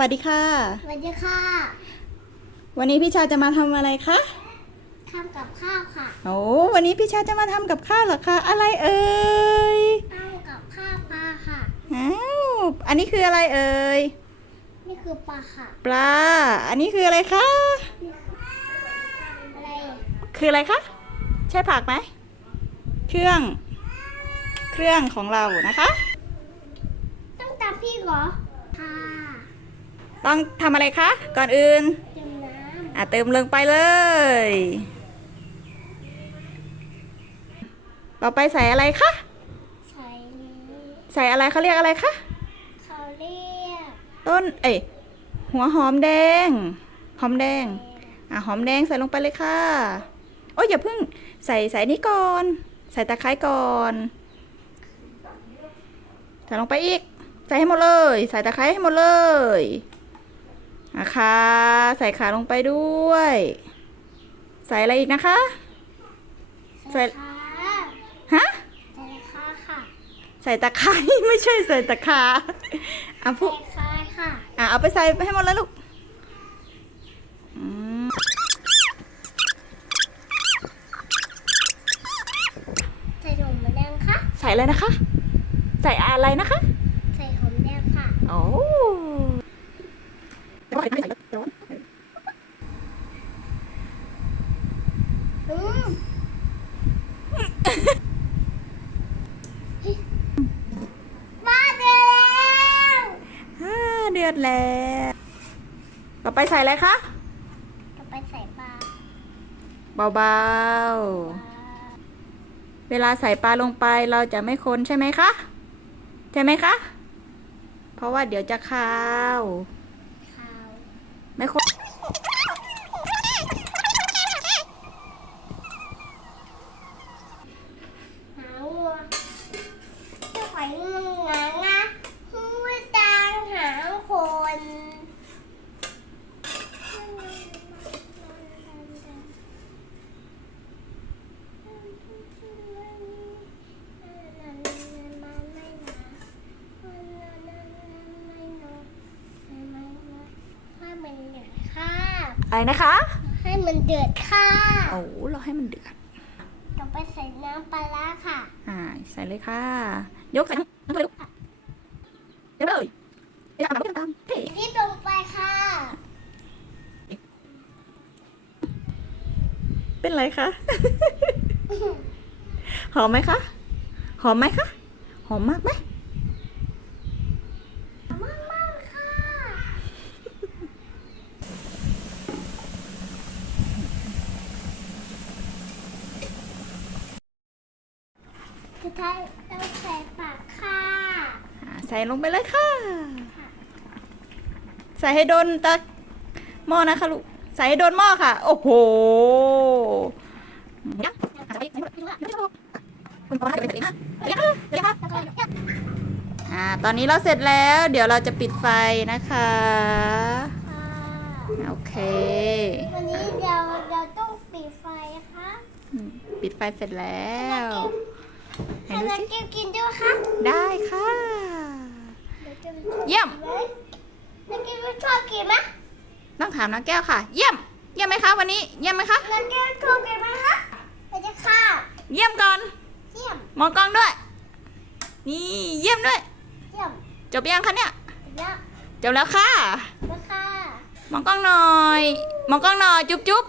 วัสดีค่ะ สวัสดีค่ะ วันนี้พี่ชาจะมาทำอะไรคะทำกับข้าวค่ะ โอ้วันนี้พี่ชาจะมาทำกับข้าวเหรอคะ อะไรเอ่ยทำกับข้าวปลาค่ะอ้าวอันนี้คืออะไรเอ่ย นี่คือปลาค่ะ ปลา อันนี้คืออะไรคะ อะไร คืออะไรคะ ใช่ผักไหม เครื่อง เครื่องของเรานะคะ ต้องตามพี่เหรอค่ะ ต้องทำอะไรคะ ก่อนอื่น เติมน้อะเติมลงไปเลย ต่อไปใส่อะไรคะำใส่นี้ใส่อะไรเขาเรียกอะไรคะ เขาเรียกต้น เอ้ยหัวหอมแดง หอมแดง อะหอมแดงใส่ลงไปเลยค่ะ โอ้ยอย่าเพิ่งใส่ใส่นี่ก่อน ใส่ตะไคร้ก่อน ใส่ลงไปอีก ใส่ให้หมดเลย ใส่ตะไคร้ให้หมดเลย อะค่ะใส่ขาลงไปด้วย ใส่อะไรอีกนะคะ ใส่ใส่ขาฮะใส่ขาค่ะใส่ตะไคร้ไม่ใช่ใส่ตะขาอะพูใส่ขาค่ะอะเอาไปใส่ให้หมดแล้วลูกอืมใส่หอมแดงค่ะ ใส่อะไรนะคะ ใส่อะไรนะคะ ใส่หอมแดงค่ะ โอ้ ว่าใส่เดี๋ยวอืมาเดือแล้วอ่าเดือดแล้วต่อไปใส่อะไรคะต่อไปใส่ปลาเบาๆ เวลาใส่ปลาลงไปเราจะไม่คนใช่ไหมคะ ใช่ไหมคะ เพราะว่าเดี๋ยวจะคาวข้าว ไม่ครหาวัวจะไปยังไงานนะหัวจางหางคนให้มันเดือดค่ะ อะไรนะคะ ให้มันเดือดค่ะโอ้เราให้มันเดือดต่อไปใส่น้ำปลาร้าค่ะอ่าใส่เลยค่ะยกใส่ลงไปลูกเดี๋ยวเลยเดี๋ยวเอาแบบตามเฮ้รีบลงไปค่ะ เป็นไรคะหอมไหมคะหอมไหมคะหอมมากไหมมากมากๆค่ะ สุดท้ายเราใส่ปากค่ะอ่าใส่ลงไปเลยค่ะ ใส่ให้โดนตะหม้อนะคะลูก ใส่ให้โดนหม้อค่ะ โอ้โหยังคุณพ่อจะไปใส่นะเดี๋ยวค่ะเดี๋ยวค่ะแล้วก็อ่า ตอนนี้เราเสร็จแล้ว เดี๋ยวเราจะปิดไฟนะคะ ค่ะโอเค วันนี้เราเราต้องปิดไฟนะคะอืมปิดไฟเสร็จแล้วไหน ให้ดูนักสิเก็บกินด้วยค่ะได้ค่ะเดี๋ยวจะไปชอบเยี่ยมไหนักเก็บชอบกินไหมต้องถามน้าแก้วค่ะ เยี่ยม เยี่ยมไหมคะวันนี้ เยี่ยมไหมคะนักเก็บชอบกินไหมคะไปจะค่ะเยี่ยมก่อน เยี่ยม มองกล้องด้วย นี่เยี่ยมด้วย เยี่ยม จบยังคะเนี่ยเยี่ยมจบแล้วค่ะแล้วค่ะ มองกล้องหน่อย มองกล้องหน่อย จุ๊บจุ๊บ